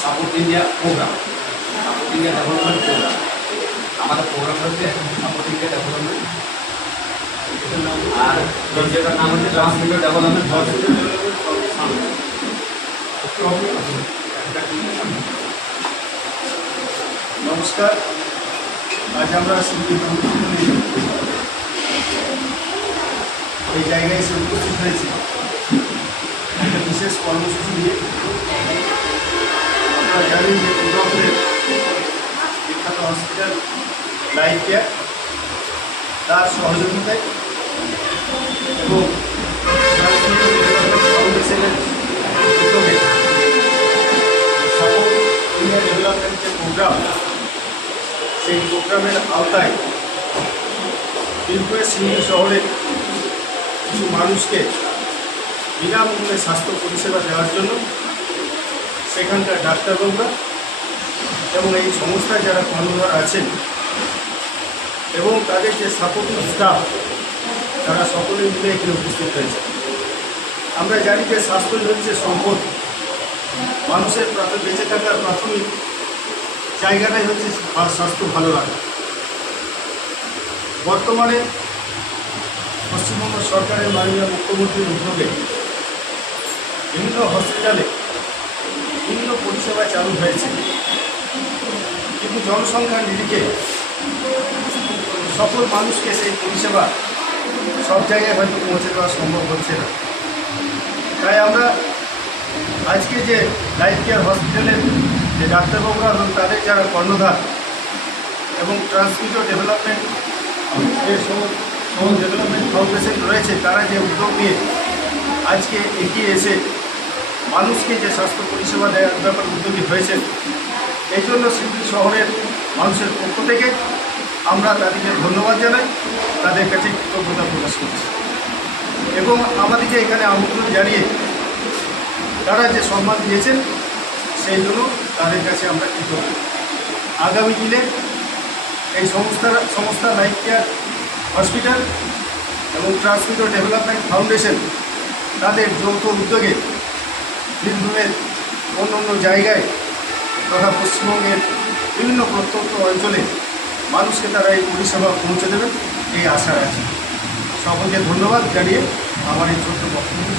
Support India program, support India development program. আমাদের program হচ্ছে support India development, আর এই জায়গার নাম হচ্ছে ট্রান্সমিটার ডেভেলপমেন্ট। নমস্কার, আজ আমরা এই জায়গায় এসে উপস্থিত হয়েছি একটা বিশেষ কর্মসূচি নিয়ে। আমরা জানি যে দুর্গাপুরের বিখ্যাত হসপিটাল লাইফ কেয়ার তার সহযোগিতায় এবং ফাউন্ডেশনের উদ্যোগে সাপোর্ট ইন্ডিয়া ডেভেলপমেন্ট যে প্রোগ্রাম, সেই প্রোগ্রামের আওতায় বীরভূমের সিঙ্গি শহরে কিছু মানুষকে বিনামূল্যে স্বাস্থ্য পরিষেবা দেওয়ার জন্য সেখানকার ডাক্তারবাবুরা এবং এই সংস্থায় যারা কর্মরত আছেন এবং তাদের যে সাপোর্টিভ স্টাফ, তারা সকলেই মিলে এখানে উপস্থিত হয়েছে। আমরা জানি যে স্বাস্থ্যই হচ্ছে সম্পদ, মানুষের বেঁচে থাকার প্রাথমিক জায়গাটাই হচ্ছে স্বাস্থ্য ভালো রাখা। বর্তমানে পশ্চিমবঙ্গ সরকারের মাননীয় মুখ্যমন্ত্রীর উদ্যোগে বিভিন্ন হসপিটালে বিভিন্ন পরিষেবা চালু হয়েছে, কিন্তু জনসংখ্যার নিরিখে সকল মানুষকে সেই পরিষেবা সব জায়গায় হয়তো পৌঁছে দেওয়া সম্ভব হচ্ছে না। তাই আমরা আজকে যে লাইফ কেয়ার হসপিটালের যে ডাক্তারবাবুরা এবং তাদের যারা কর্ণধার এবং ট্রান্সমিটার ডেভেলপমেন্ট যে ডেভেলপমেন্ট ফাউন্ডেশন রয়েছে, তারা যে উদ্যোগ নিয়ে আজকে এগিয়ে এসে মানুষকে যে স্বাস্থ্য পরিষেবা দেওয়ার ব্যাপারে উদ্যোগী হয়েছেন, এই জন্য সিঙ্গুর শহরের মানুষের পক্ষ থেকে আমরা তাদেরকে ধন্যবাদ জানাই, তাদের কাছে কৃতজ্ঞতা প্রকাশ করছি এবং আমাদেরকে এখানে আমন্ত্রণ জানিয়ে তারা যে সম্মান দিয়েছেন সেই জন্য তাদের কাছে আমরা কৃতজ্ঞ। আগামী দিনে এই সংস্থা লাইফ কেয়ার হসপিটাল এবং ট্রান্সমিটার ডেভেলপমেন্ট ফাউন্ডেশন তাদের যৌথ উদ্যোগে বীরভূমের অন্য জায়গায় তথা পশ্চিমবঙ্গের বিভিন্ন প্রত্যন্ত অঞ্চলে মানুষকে তারা এই পরিষেবা পৌঁছে দেবেন এই আশা আছে। সকলকে ধন্যবাদ জানিয়ে আমার এই ছোট্ট বক্তব্য।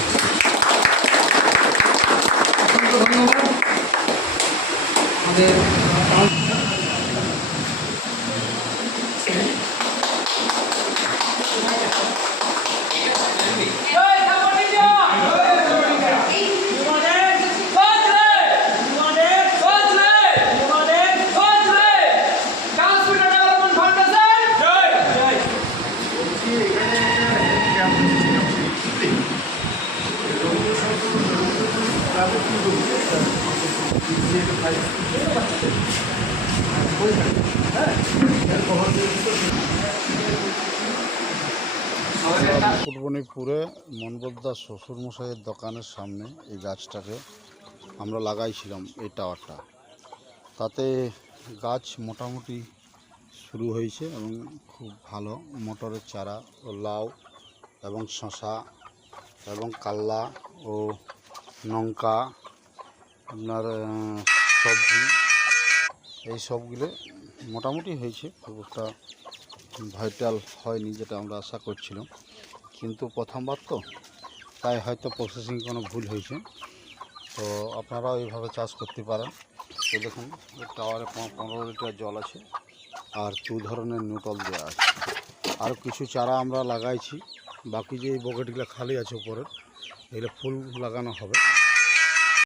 ধন্যবাদ। আমাদের পূর্বনীপুরে মনবদ্দার শ্বশুরমশাইয়ের দোকানের সামনে এই গাছটাকে আমরা লাগাইছিলাম, এই টাওয়ারটা। তাতে গাছ মোটামুটি শুরু হয়েছে এবং খুব ভালো মটরের চারা ও লাউ এবং শশা এবং কাল্লা ও লঙ্কা, আপনার সবজি, এই সবগুলো মোটামুটি হয়েছে। খুব একটা ভাইটাল হয়নি যেটা আমরা আশা করছিলাম, কিন্তু প্রথমবার তো, তাই হয়তো প্রসেসিং কোনো ভুল হয়েছে। তো আপনারাও এইভাবে চাষ করতে পারেন। তো দেখুন, টাওয়ারে 15 লিটার জল আছে আর 2 ধরনের নিউট্রাল দেওয়া আছে। আর কিছু চারা আমরা লাগাইছি, বাকি যে এই বকেটগুলো খালি আছে উপরের, এগুলো ফুল লাগানো হবে।